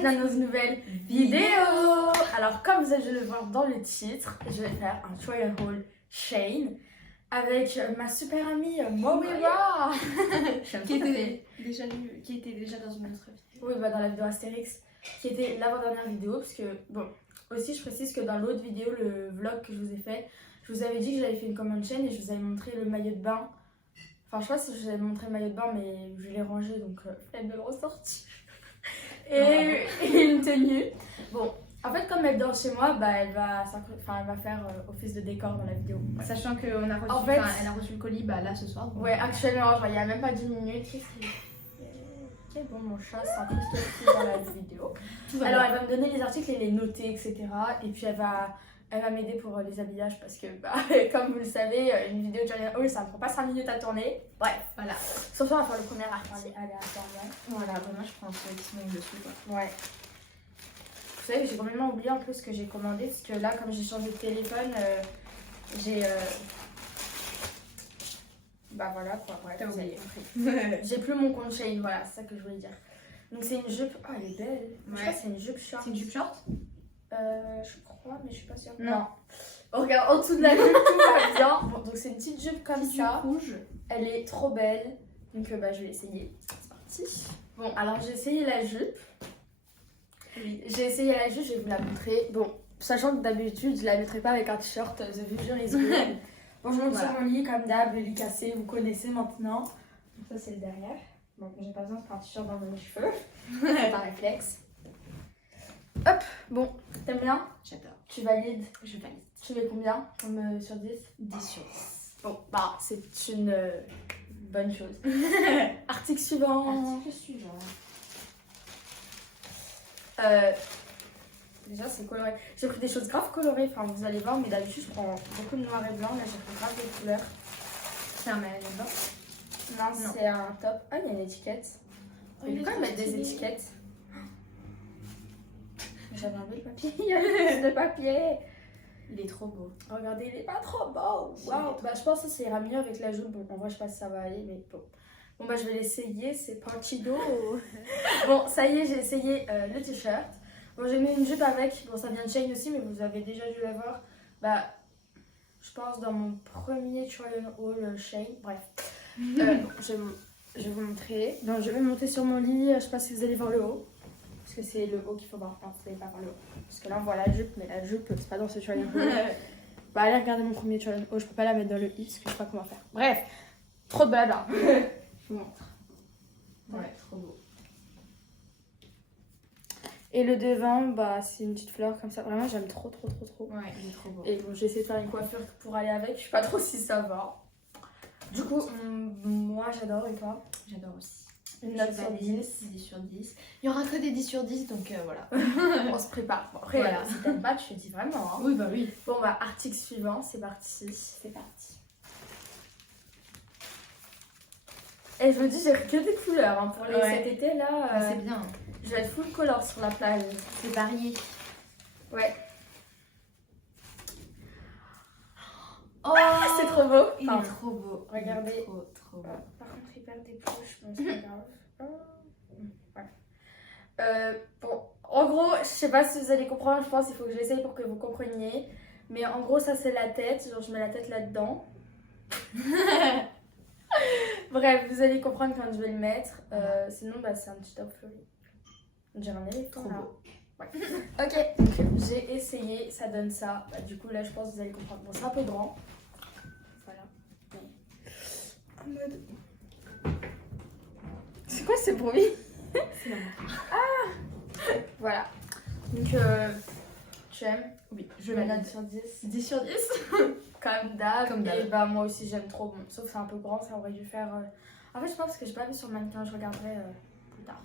bienvenue dans une nouvelle vidéo. Alors comme vous avez dû le voir dans le titre, je vais faire un try and haul Shein avec ma super amie Moira qui était déjà dans une autre vidéo. Oui, bah dans la vidéo Astérix, qui était l'avant-dernière vidéo, parce que bon, aussi je précise que dans l'autre vidéo, le vlog que je vous ai fait, je vous avais dit que j'avais fait une commande Shein et je vous avais montré le maillot de bain. Enfin, je sais pas si je vous avais montré le maillot de bain, mais je l'ai rangé, donc elle me le ressorti. Et une tenue. Bon, en fait, comme elle dort chez moi, bah, elle va faire office de décor dans la vidéo. Ouais. Sachant qu'elle a reçu le colis là ce soir. Ouais, actuellement, genre, il n'y a même pas 10 minutes. Ok, bon, mon chat s'incruste dans la vidéo. Alors, elle va me donner les articles et les noter, etc. Et puis, elle va m'aider pour les habillages parce que, bah, comme vous le savez, une vidéo de Johnny Haul, ça ne prend pas 5 minutes à tourner. Bref, voilà. Sauf on va faire le premier aléatoirement. Voilà, moi je prends un petit smog dessus, quoi. Ouais. Vous savez, j'ai complètement oublié un peu ce que j'ai commandé parce que là, comme j'ai changé de téléphone, j'ai. Bah voilà quoi, bref. T'as oublié. J'ai plus mon compte Shein, voilà, c'est ça que je voulais dire. Donc c'est une jupe. Oh, elle est belle. Ouais. Je crois que c'est une jupe short. C'est une jupe short? Je crois, mais je suis pas sûre. Non. Oh, regarde, en dessous de la jupe, tout va bien. Bon, donc c'est une petite jupe comme petite ça. jupe rouge. Elle est trop belle. Donc bah, je vais essayer. C'est parti. Bon, alors j'ai essayé la jupe. Oui. J'ai essayé la jupe, je vais vous la montrer. Bon, sachant que d'habitude, je la mettrais pas avec un t-shirt The Vision is Good. Bon, je monte sur mon lit comme d'hab, le lit cassé, vous connaissez maintenant. Donc ça, c'est le derrière. Bon, j'ai pas besoin de faire un t-shirt dans mes cheveux. C'est un réflexe. Hop, bon, t'aimes bien? J'adore. Tu valides? Je valide. Tu mets combien comme sur 10? 10 sur 10. Bon, bah, c'est une bonne chose. Article suivant. Article suivant. Déjà, c'est coloré. J'ai pris des choses grave colorées, enfin vous allez voir, mais d'habitude je prends beaucoup de noir et blanc. Là, j'ai pris grave des couleurs. C'est un maillot de bain? Non, c'est un top. Ah, il y a une étiquette. Il Pourquoi est mettre des stylé. étiquettes? J'avais enlevé le papier. Il y a le papier. Il est trop beau. Regardez, il est pas trop beau. Waouh. Bah, je pense que ça ira mieux avec la jupe. Bon, en vrai, je sais pas si ça va aller, mais bon. Bon, bah, je vais l'essayer. C'est Partido. Bon, ça y est, j'ai essayé le t-shirt. Bon, j'ai mis une jupe avec. Bon, ça vient de Shein aussi, mais vous avez déjà dû la voir. Bah, je pense dans mon premier try and haul Shein. Bref. Bon, je vais vous montrer. Donc, je vais monter sur mon lit. Je sais pas si vous allez voir le haut. Parce que c'est le haut qu'il faut voir. Non, vous n'allez pas voir le haut. Parce que là, on voit la jupe, mais la jupe, c'est pas dans ce try and haul. Bah, allez regarder mon premier try and haul. Je peux pas la mettre dans le i parce que je sais pas comment faire. Bref, trop de blabla. Je vous montre. Ouais, trop beau. Et le devant, bah, c'est une petite fleur comme ça. Vraiment, j'aime trop. Ouais, il est trop beau. Et bon, j'ai essayé de faire une coiffure pour aller avec. Je sais pas trop si ça va. Du coup, moi, j'adore. Et toi? J'adore aussi. Une note sur 10. 10 sur 10. Il y aura que des 10 sur 10, donc voilà. On se prépare. Bon, après, Voilà. si t'aimes pas, tu te dis vraiment. Hein. Oui, bah oui. Bon, bah, article suivant, c'est parti. C'est parti. Et je me dis, j'ai pris que des couleurs. Hein, pour cet été, là, C'est bien. je vais être full color sur la plage. C'est varié. Ouais. Oh, C'est trop beau. Il Enfin, est trop beau. regardez. Il est trop beau. Par contre, il perd des poches, mais c'est pas grave. Bon, en gros, je sais pas si vous allez comprendre, je pense qu'il faut que j'essaye pour que vous compreniez. Mais en gros, ça c'est la tête, genre je mets la tête là-dedans. Bref, vous allez comprendre quand je vais le mettre. Sinon, bah, c'est un petit top fleuri. On dirait un éléphant là. Ouais. Ok, donc j'ai essayé, ça donne ça. Bah, du coup, là, je pense que vous allez comprendre. Bon, c'est un peu grand. Voilà. En mode. C'est quoi ce bruit? C'est la Voilà. Donc, tu aimes? Oui, Je mets note sur 10. 10 sur 10. Comme d'hab. Comme d'hab. Et bah, moi aussi, j'aime trop. Bon, sauf que c'est un peu grand, ça aurait dû faire. En fait, je pense que j'ai pas vu sur le mannequin, je regarderai plus tard.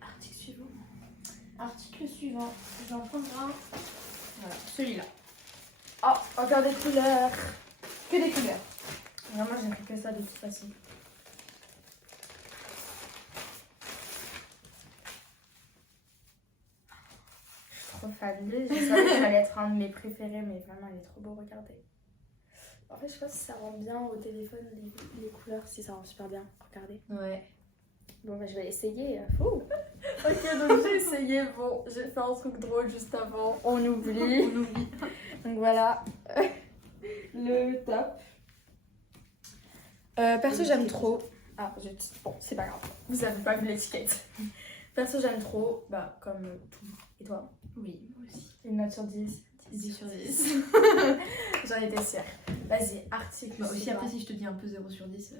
Article suivant. Article suivant. J'en prends un. Voilà, celui-là. Oh, encore des couleurs. Que des couleurs. Non, moi, j'ai pris que ça de toute façon. Je suis trop fan. Je savais que ça allait être un de mes préférés, mais vraiment, il est trop beau, regardez. En fait, je sais pas si ça rend bien au téléphone, les couleurs, si ça rend super bien. Regardez. Ouais. Bon, bah, je vais essayer. Fou. Ok, donc j'ai essayé. essayé. Bon, j'ai fait un truc drôle juste avant. On oublie. On oublie. Donc voilà. Le top. Perso, j'aime trop. Ah, bon, c'est pas grave. Vous avez pas vu l'étiquette. Perso, j'aime trop. Bah, comme tout. Et toi? Oui, moi aussi. Une note sur 10. 10 sur 10. J'en étais sûre. Vas-y, article. Bah aussi, suivant. après, si je te dis un peu 0 sur 10, non.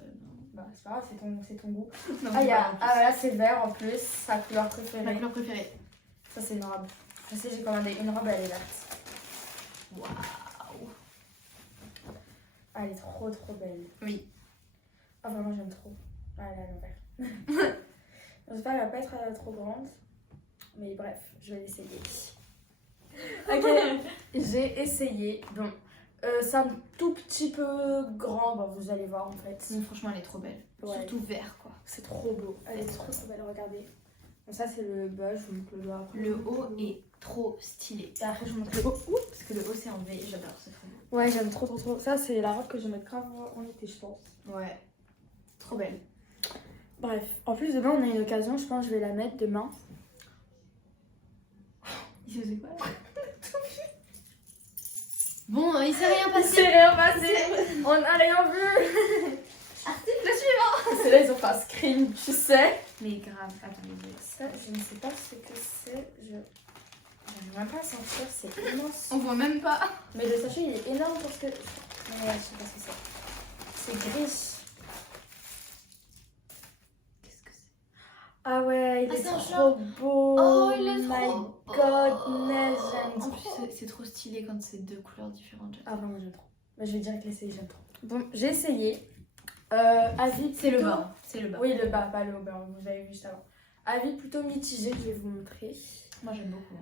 Bah, c'est pas grave, c'est ton goût. Non, Ah, c'est pas grave. là, c'est vert en plus. Sa couleur Ma préférée. couleur préférée. Ça, c'est une robe. Je sais, j'ai commandé une robe, elle est verte. Waouh. Ah, elle est trop belle. Oui. Ah, vraiment, j'aime trop. Ah, elle est à l'envers. J'espère qu'elle va pas être trop grande. Mais bref, je vais l'essayer. Ok, j'ai essayé. Bon, c'est un tout petit peu grand. Bon, vous allez voir en fait. Mais franchement, elle est trop belle. Ouais. Surtout vert, quoi. C'est trop beau. Elle est trop belle, regardez. Bon, ça, c'est le bas. Je vous montre le bas après. Le haut est trop stylé. Et après, je vous montre le haut. Parce que le haut, c'est en V. J'adore, c'est trop beau. Ouais, j'aime trop. Ça, c'est la robe que je vais mettre grave en été, je pense. Ouais. Trop belle. Bref, en plus, demain, on a une occasion. Je pense que je vais la mettre demain. Il se faisait quoi là? Bon, il s'est rien passé. C'est rien passé. On n'a rien vu. Article suivant. C'est là, ils ont fait un screen, tu sais. Mais grave, attendez. Ça, je ne sais pas ce que c'est. J'arrive même pas à sentir, c'est immense. On voit même pas. Mais le sachet, il est énorme parce que. Ouais, je sais pas ce que c'est. C'est gris. Qu'est-ce que c'est? Ah ouais, il Ah, est c'est un trop beau. Oh, il est My trop beau. godness, j'aime En trop. plus, c'est trop stylé quand c'est deux couleurs différentes. Ah vraiment, j'aime trop. Bah, je vais direct l'essayer, j'aime trop. Bon, j'ai essayé. Avis C'est le plutôt- bas. C'est le bas. Oui, le bas, pas le haut, bah, vous avez vu juste avant. Avis plutôt mitigé, je vais vous montrer. Moi, j'aime beaucoup.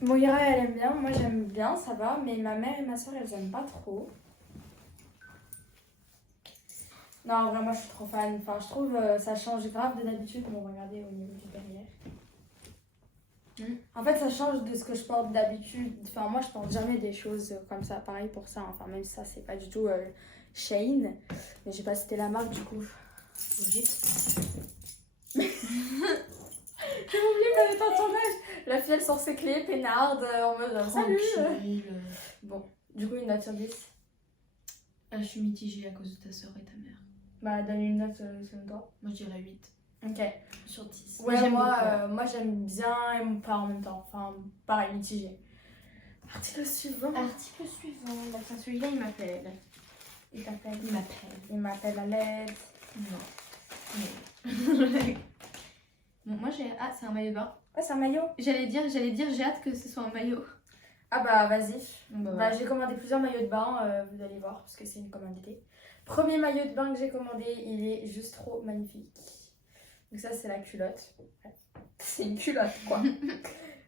Moira, elle aime bien, moi j'aime bien, ça va, mais ma mère et ma soeur, elles aiment pas trop. Non, en vrai, moi je suis trop fan. Enfin, je trouve ça change grave de d'habitude. Bon, regardez au niveau du derrière. En fait, ça change de ce que je porte d'habitude. Enfin, moi je porte jamais des choses comme ça. Pareil pour ça. Enfin, même ça, c'est pas du tout Shein. Mais j'ai pas cité la marque du coup. Logique. J'ai oublié qu'on était en tournage. La fille, elle sort ses clés, peinarde, en mode salut. Tranquille. Bon, du coup, une note sur 10. Ah, je suis mitigée à cause de ta soeur et ta mère. Bah, donne une note selon toi. Moi, je dirais 8 Ok. sur 10. Ouais, j'aime moi, beaucoup. moi j'aime bien et pas en même temps. Enfin, pareil, mitigé. Article suivant. Article suivant. Bah, ça, celui-là, il m'appelle. Il t'appelle. Il m'appelle. Il m'appelle à l'aide. Non. Bon, moi, j'ai. Ah, c'est un maillot de bain. Ouais, c'est un maillot. J'allais dire, j'ai hâte que ce soit un maillot. Ah bah, vas-y. Bon, Bah, j'ai commandé plusieurs maillots de bain, vous allez voir, parce que c'est une commande d'été. Premier maillot de bain que j'ai commandé, il est juste trop magnifique. Donc ça, c'est la culotte. Ouais. C'est une culotte, quoi.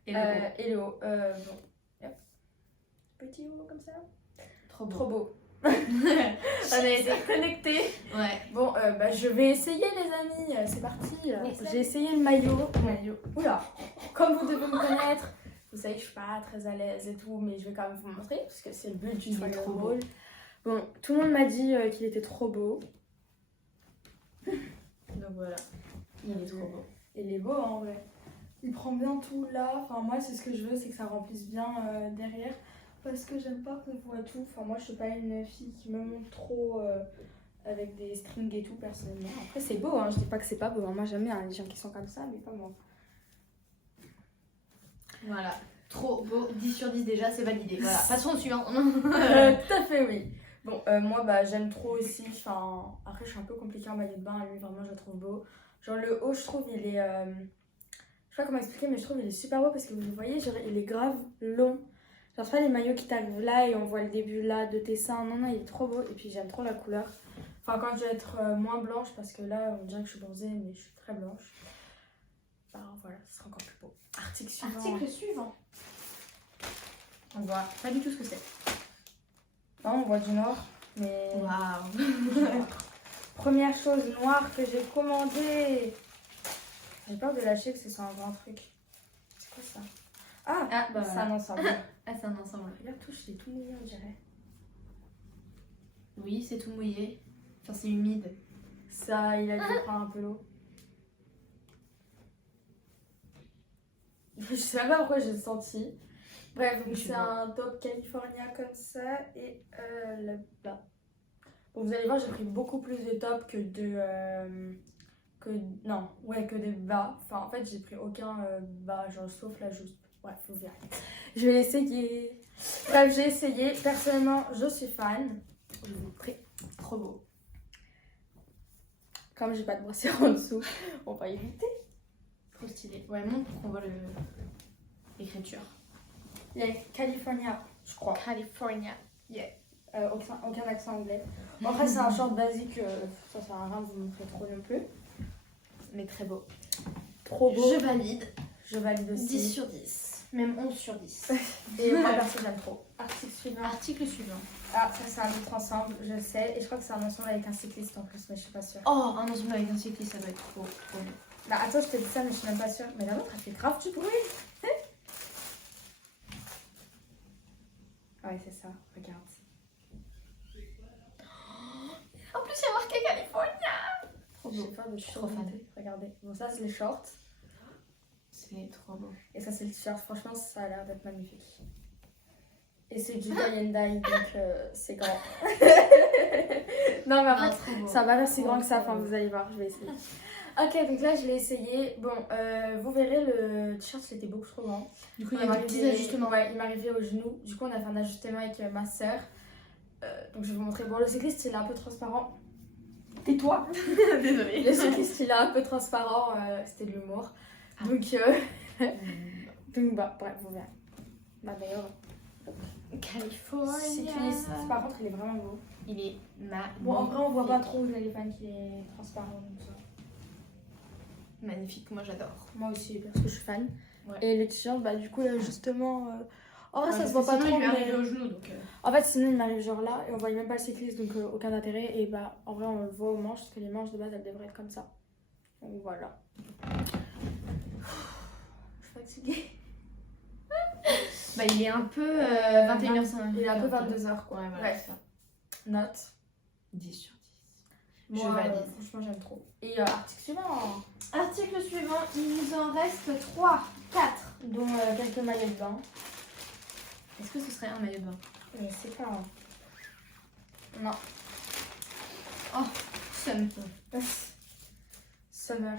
Et le haut. Et le haut. Bon. Hop. Petit haut comme ça. Trop beau. Trop beau. On a été connectés. Ouais. Bon, bah, je vais essayer, les amis. C'est parti. Oui, J'ai essayé le maillot. Oula. Comme vous devez me connaître, vous savez que je suis pas très à l'aise et tout, mais je vais quand même vous montrer parce que c'est le but du Il est trop beau. Bon, tout le monde m'a dit qu'il était trop beau. Donc voilà. Il est trop beau. Il est beau en vrai. Il prend bien tout là. Enfin, moi, c'est ce que je veux, c'est que ça remplisse bien derrière. Parce que j'aime pas qu'on voit tout. Enfin, moi, je suis pas une fille qui me montre trop avec des strings et tout, personnellement. Après, c'est beau, hein. Je dis pas que c'est pas beau. Hein. Moi, j'aime bien les gens qui sont comme ça, mais pas moi. Voilà. Trop beau. 10 sur 10 déjà, c'est validé. Voilà. Passons au suivant. Tout à fait, oui. Bon, moi, bah, j'aime trop aussi. Enfin, après, je suis un peu compliquée en maillot de bain. Lui, vraiment, je le trouve beau. Genre, le haut, je trouve, il est. Je sais pas comment expliquer, mais je trouve il est super beau parce que vous le voyez, genre, il est grave long. Genre, c'est pas les maillots qui t'arrivent là et on voit le début là de tes seins. Non, non, il est trop beau. Et puis, j'aime trop la couleur. Enfin, quand je vais être moins blanche, parce que là, on dirait que je suis bronzée, mais je suis très blanche. Bah, voilà, ce sera encore plus beau. Article suivant. Article suivant. On voit pas du tout ce que c'est. Non, on voit du noir, mais. Waouh. Première chose noire que j'ai commandée. J'ai peur de lâcher que ce soit un grand truc. C'est quoi ça? Ah, Ah, bah c'est voilà. un ensemble. Ah, c'est un ensemble. Regarde, touche, il est tout mouillé, on dirait. Oui, c'est tout mouillé. Enfin, c'est humide. Ça, il a dû prendre un peu l'eau. Je sais même pas pourquoi j'ai senti. Bref, donc Je sais c'est pas. un top California comme ça et le bas. Bon, vous allez voir, j'ai pris beaucoup plus de tops que de. Que des bas. Enfin, en fait, j'ai pris aucun bas, genre sauf la jupe. Bref, vous verrez. Je vais l'essayer. Bref, j'ai essayé. Personnellement, je suis fan. Je vous ai pris. Trop beau. Comme j'ai pas de brassière en dessous, on va éviter. Trop stylé. Ouais, montre pour qu'on voit l'écriture. Il y a California, je crois. California. Aucun accent anglais. Bon, après, c'est un short basique, ça sert à rien de vous montrer trop non plus. Mais très beau. Trop beau. Je valide. Je valide aussi. 10 sur 10. Même 11 sur 10. Et moi, perso, j'aime trop. Article suivant. Article suivant. Ah, ça, c'est un autre ensemble, je sais. Et je crois que c'est un ensemble avec un cycliste en plus, mais je suis pas sûre. Oh, un ensemble avec un cycliste, ça doit être trop beau. Bah, attends, je te dis ça, mais je suis même pas sûre. Mais la nôtre, elle fait grave du bruit. Ouais, c'est ça. Regarde. En plus, il y a marqué California. Trop Je beau. sais pas, mais je suis Trop fan. fan. Regardez. Bon, ça, c'est les shorts. C'est trop beau. Et ça, c'est le t-shirt. Franchement, ça a l'air d'être magnifique. Et c'est du Hyundai, donc c'est grand. Non, mais en fait, trop beau. ça va pas si Trop, grand que ça. trop Enfin, beau. vous allez voir, je vais essayer. Ok, donc là, je l'ai essayé. Bon, vous verrez, le t-shirt, c'était beaucoup trop grand. Du coup, il y a des petits ajustements. Ouais, il m'arrivait au genou. Du coup, on a fait un ajustement avec ma soeur. Donc, je vais vous montrer. Bon, le cycliste, il est un peu transparent. Tais-toi. Désolée. Le cycliste, il est un peu transparent. C'était de l'humour. Ah. Donc, bah, bref, vous verrez. Bah, d'ailleurs, California. cycliste, par contre, il est vraiment beau. Il est magnifique. Bon, en vrai, on voit pas trop l'éléphant qui est transparent. Donc ça. Magnifique, moi j'adore. Moi aussi, parce que je suis fan. Ouais. Et le t-shirt, bah, du coup, là, justement. En vrai, Ouais, ça se voit pas sinon, trop. il lui Mais... arrive au genou donc. En fait, sinon, il m'arrive genre là, et on voyait même pas le cycliste, donc aucun intérêt. Et bah, en vrai, on le voit aux manches, parce que les manches de base, elles devraient être comme ça. Donc voilà. Je suis fatiguée. Bah, il est un peu 21h05. Il est un peu 22h, quoi. Ouais, voilà, Ouais. c'est ça. Note. 10 sur 10. Moi, Je valide. franchement, j'aime trop. Et article suivant. Article suivant, il nous en reste 3, 4. Dont quelques maillots de bain. Est-ce que ce serait un maillot de bain? Mais c'est pas. Non. Sun. Summer.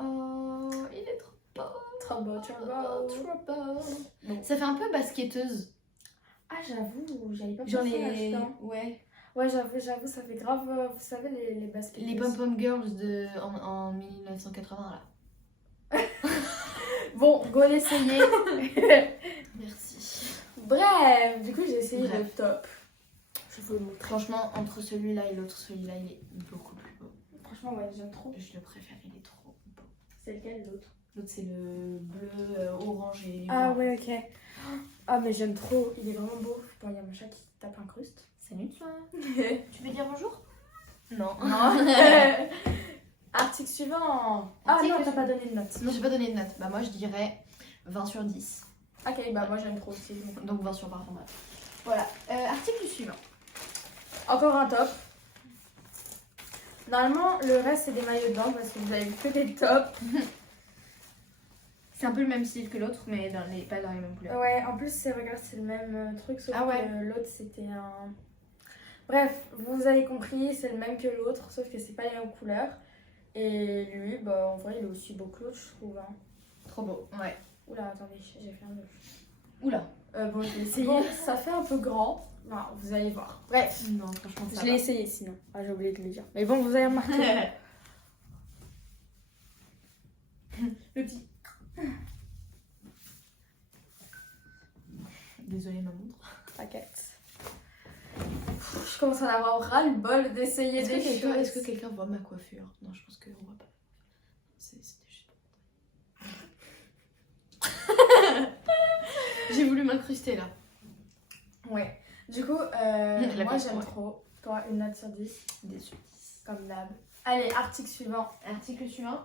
Oh, il est trop beau. Trop beau, trop Oh, beau. trop beau. Bon. Ça fait un peu basketteuse. Ah, j'avoue, j'avais pas Genre pensé à les. ça. Ouais. Ouais, j'avoue, ça fait grave. Vous savez, les baskets. Les pom-pom girls en 1980 là. Bon, go l'essayer. Merci. Bref, du coup, j'ai essayé Bref. le top. Je vous le montre. Franchement, entre celui-là et l'autre, celui-là il est beaucoup plus beau. Franchement, ouais, j'aime trop. Je le préfère, il est trop beau. C'est lequel l'autre? L'autre c'est le bleu, orange et. Ah, blanc. ouais, ok. Ah, mais j'aime trop. Il est vraiment beau. Bon, il y a mon chat qui tape un cruste. Salut toi. Non. Tu veux dire bonjour? Non. Article suivant. Ah Article non, t'as pas donné de note. Non, j'ai pas donné de note. Bah, moi je dirais 20 sur 10. Ok, bah moi j'aime trop aussi. Donc 20 sur 20, enfin bref. Voilà. Article suivant. Encore un top. Normalement, le reste c'est des maillots de bain parce que vous avez vu que des tops. C'est un peu le même style que l'autre, mais pas dans les mêmes couleurs. Ouais, en plus, regarde, c'est le même truc, sauf Ah ouais. que l'autre c'était un. Bref, vous avez compris, c'est le même que l'autre, sauf que c'est pas les mêmes couleurs. Et lui, bah en vrai, il est aussi beau que l'autre, je trouve. Hein. Trop beau. Ouais. Oula, attendez, j'ai fait un nœud. Oula. Bon, je vais essayer. Bon, ça fait un peu grand. Non, vous allez voir. Bref. Non, franchement, ça Je l'ai essayé sinon. Ah, j'ai oublié de le dire. Mais bon, vous avez remarqué. Le petit. Désolée, ma montre. T'inquiète. Je commence à en avoir ras-le-bol d'essayer Est-ce des que quelqu'un- choses. est-ce que quelqu'un voit ma coiffure? Non, je pense qu'on voit pas. C'était juste pour montrer. J'ai voulu m'incruster là. Ouais. Du coup, La moi coiffe, j'aime ouais. trop. Toi, une note sur 10, Des sur 10. comme d'hab. Allez, article suivant. Article suivant.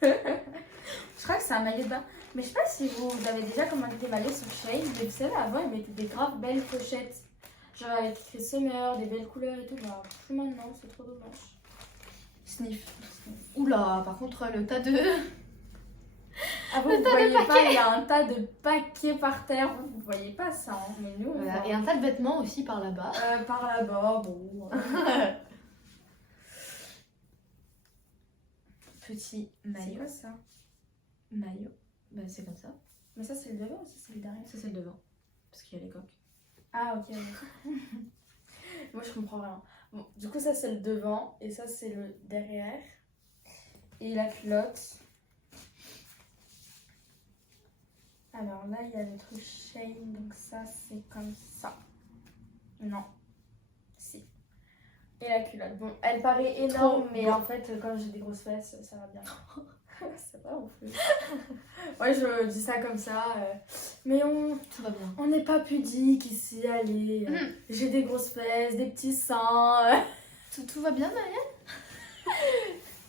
Je crois que c'est un maillot de bain. Mais je sais pas si vous avez déjà commandé des maillots sur Shein. Mais vous savez, avant, ils mettaient des graves belles pochettes. Genre avec écrit Summer, des belles couleurs et tout. Bah, plus maintenant, c'est trop dommage. Sniff. Oula, par contre, le tas de... Ah, vous voyez pas, il y a un tas de paquets par terre. Vous voyez pas ça, hein, mais nous, on Voilà. voit. Et un tas de vêtements aussi par là-bas. Par là-bas, bon. Petit C'est maillot. quoi ça? Maillot. Bah, c'est comme ça. Mais ça, c'est le devant ou ça, c'est le derrière? Ça, c'est le devant. Parce qu'il y a les coques. Ah, ok. Ouais. Moi, je comprends rien. Bon, du coup, ça, c'est le devant et ça, c'est le derrière. Et la culotte. Alors là, il y a le truc Shane, donc ça, c'est comme ça. Non. Si. Et la culotte. Bon, elle paraît énorme, Trop mais beau. en fait, quand j'ai des grosses fesses, ça va bien. C'est pas en plus. Ouais, je dis ça comme ça. Mais Tout va bien. on n'est pas pudique ici, allez. J'ai des grosses fesses, des petits seins. Tout va bien, Marianne?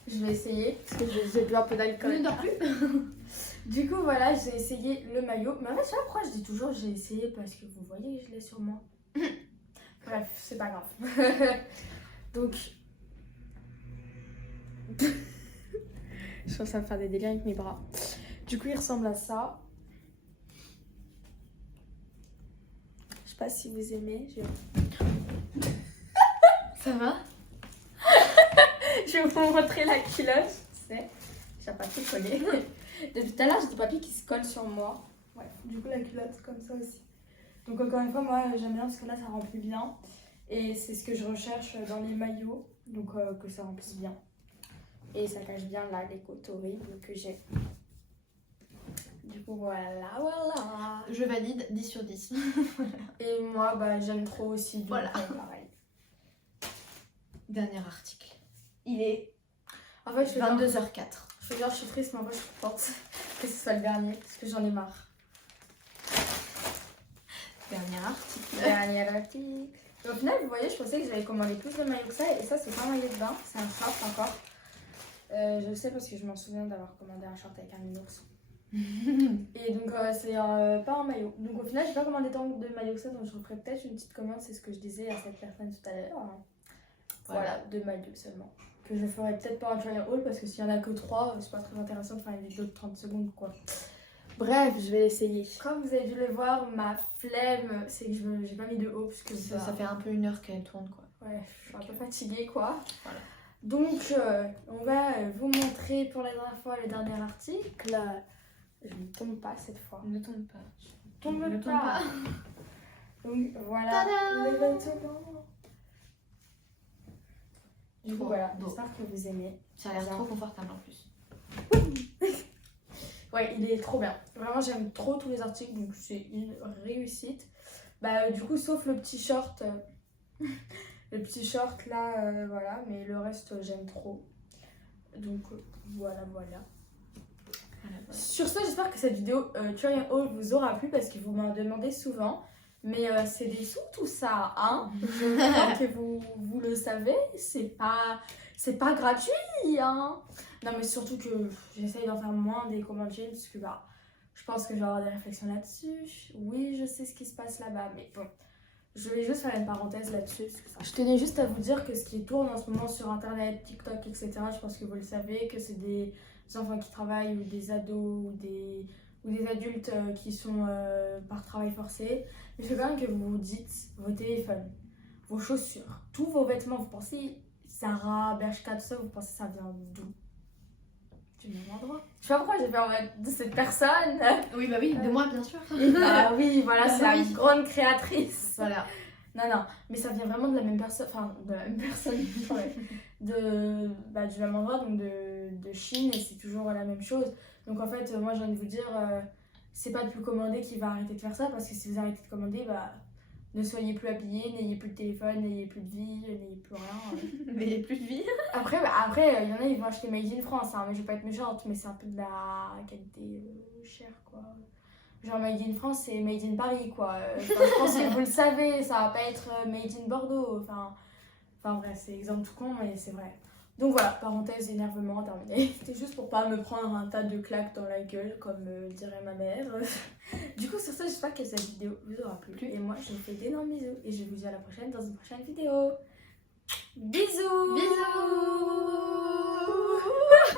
Je vais essayer, parce que j'ai bu un peu d'alcool. Ne dors plus. Du coup, voilà, j'ai essayé le maillot. Mais en fait, je sais pas pourquoi je dis toujours j'ai essayé, parce que vous voyez, je l'ai sur moi. Bref, c'est pas grave. Donc... je pense à me faire des délires avec mes bras. Du coup, il ressemble à ça. Je sais pas si vous aimez. Ça va? Je vais vous montrer la culotte. C'est... J'ai pas tout collé. Depuis tout à l'heure, j'ai des papiers qui se collent sur moi. Ouais, du coup, la culotte, comme ça aussi. Donc, encore une fois, moi, j'aime bien parce que là, ça remplit bien. Et c'est ce que je recherche dans les maillots. Donc, que ça remplisse bien. Et ça cache bien là les côtes horribles que j'ai. Du coup, voilà. Je valide 10 sur 10. Et moi, bah, j'aime trop aussi. Donc, Voilà. pareil. Dernier article. Il est... En fait, je fais 22h04. Je fais genre, je suis triste, mais en vrai, je suis contente que ce soit le dernier, parce que j'en ai marre. Dernier article. Dernier article. Et au final, vous voyez, je pensais que j'avais commandé plus de maillots que ça, et ça, c'est pas un maillot de bain, c'est un short encore. Je le sais parce que je m'en souviens d'avoir commandé un short avec un ours. Et donc, c'est pas un maillot. Donc, au final, j'ai pas commandé tant de maillots que ça, donc je referai peut-être une petite commande, c'est ce que je disais à cette personne tout à l'heure. Voilà, 2 maillots seulement. Que je ferai peut-être pas un trial haul parce que s'il y en a que 3, c'est pas très intéressant de faire une vidéo de 30 secondes quoi. Bref, je vais essayer. Comme vous avez dû le voir, ma flemme, c'est que j'ai pas mis de haut parce que Ça fait un peu 1 heure qu'elle tourne, quoi. Ouais, je suis un peu fatiguée quoi. Voilà. Donc, on va vous montrer pour la dernière fois le dernier article. Je ne tombe pas cette fois. Ne tombe pas. Tombe Ne pas. tombe pas. Donc voilà Tada les vêtements. Du coup Trop voilà, beau. j'espère que vous aimez. Ça a l'air trop confortable en plus. Ouais, il est trop bien. Vraiment, j'aime trop tous les articles, donc c'est une réussite. Bah, du coup, sauf le petit short. Le petit short là, voilà. Mais le reste, j'aime trop. Donc, voilà. Voilà. Sur ce, j'espère que cette vidéo Try and Haul vous aura plu parce que vous m'en demandez souvent. Mais c'est des sous tout ça, hein. Je crois que vous le savez, c'est pas gratuit, hein. Non mais surtout que j'essaye d'en faire moins des commandes chaîne parce que bah, je pense que je vais avoir des réflexions là-dessus. Oui, je sais ce qui se passe là-bas, mais bon. Je vais juste faire une parenthèse là-dessus. Je tenais juste à vous dire que ce qui tourne en ce moment sur internet, TikTok, etc., je pense que vous le savez, que c'est des enfants qui travaillent ou des ados ou des adultes qui sont par travail forcé. Mais je veux quand même que vous vous dites vos téléphones, vos chaussures, tous vos vêtements, vous pensez Zara, Bershka, tout ça, vous pensez ça vient d'où? Du même endroit. Je sais pas pourquoi j'ai fait en mode de cette personne. Oui, bah oui, de moi, bien sûr. Ah oui, voilà, c'est la Oui. grande créatrice. Voilà. Non, mais ça vient vraiment de la même personne, enfin de la même personne, ouais. Du même endroit, donc de Chine, et c'est toujours la même chose. Donc en fait, moi j'ai envie de vous dire, c'est pas de plus commander qui va arrêter de faire ça, parce que si vous arrêtez de commander, bah ne soyez plus habillés, n'ayez plus de téléphone, n'ayez plus de vie, n'ayez plus rien. Mais plus de vie. Après, il y en a, ils vont acheter Made in France, hein, mais je vais pas être méchante, mais c'est un peu de la qualité chère, quoi. Genre Made in France, c'est Made in Paris, quoi. Je pense que vous le savez, ça va pas être Made in Bordeaux. Enfin bref, c'est exemple tout con, mais c'est vrai. Donc voilà, parenthèse énervement terminée. C'était juste pour pas me prendre un tas de claques dans la gueule, comme dirait ma mère. Du coup, sur ça, j'espère que cette vidéo vous aura plu. Et moi, je vous fais d'énormes bisous. Et je vous dis à la prochaine dans une prochaine vidéo. Bisous. Bisous.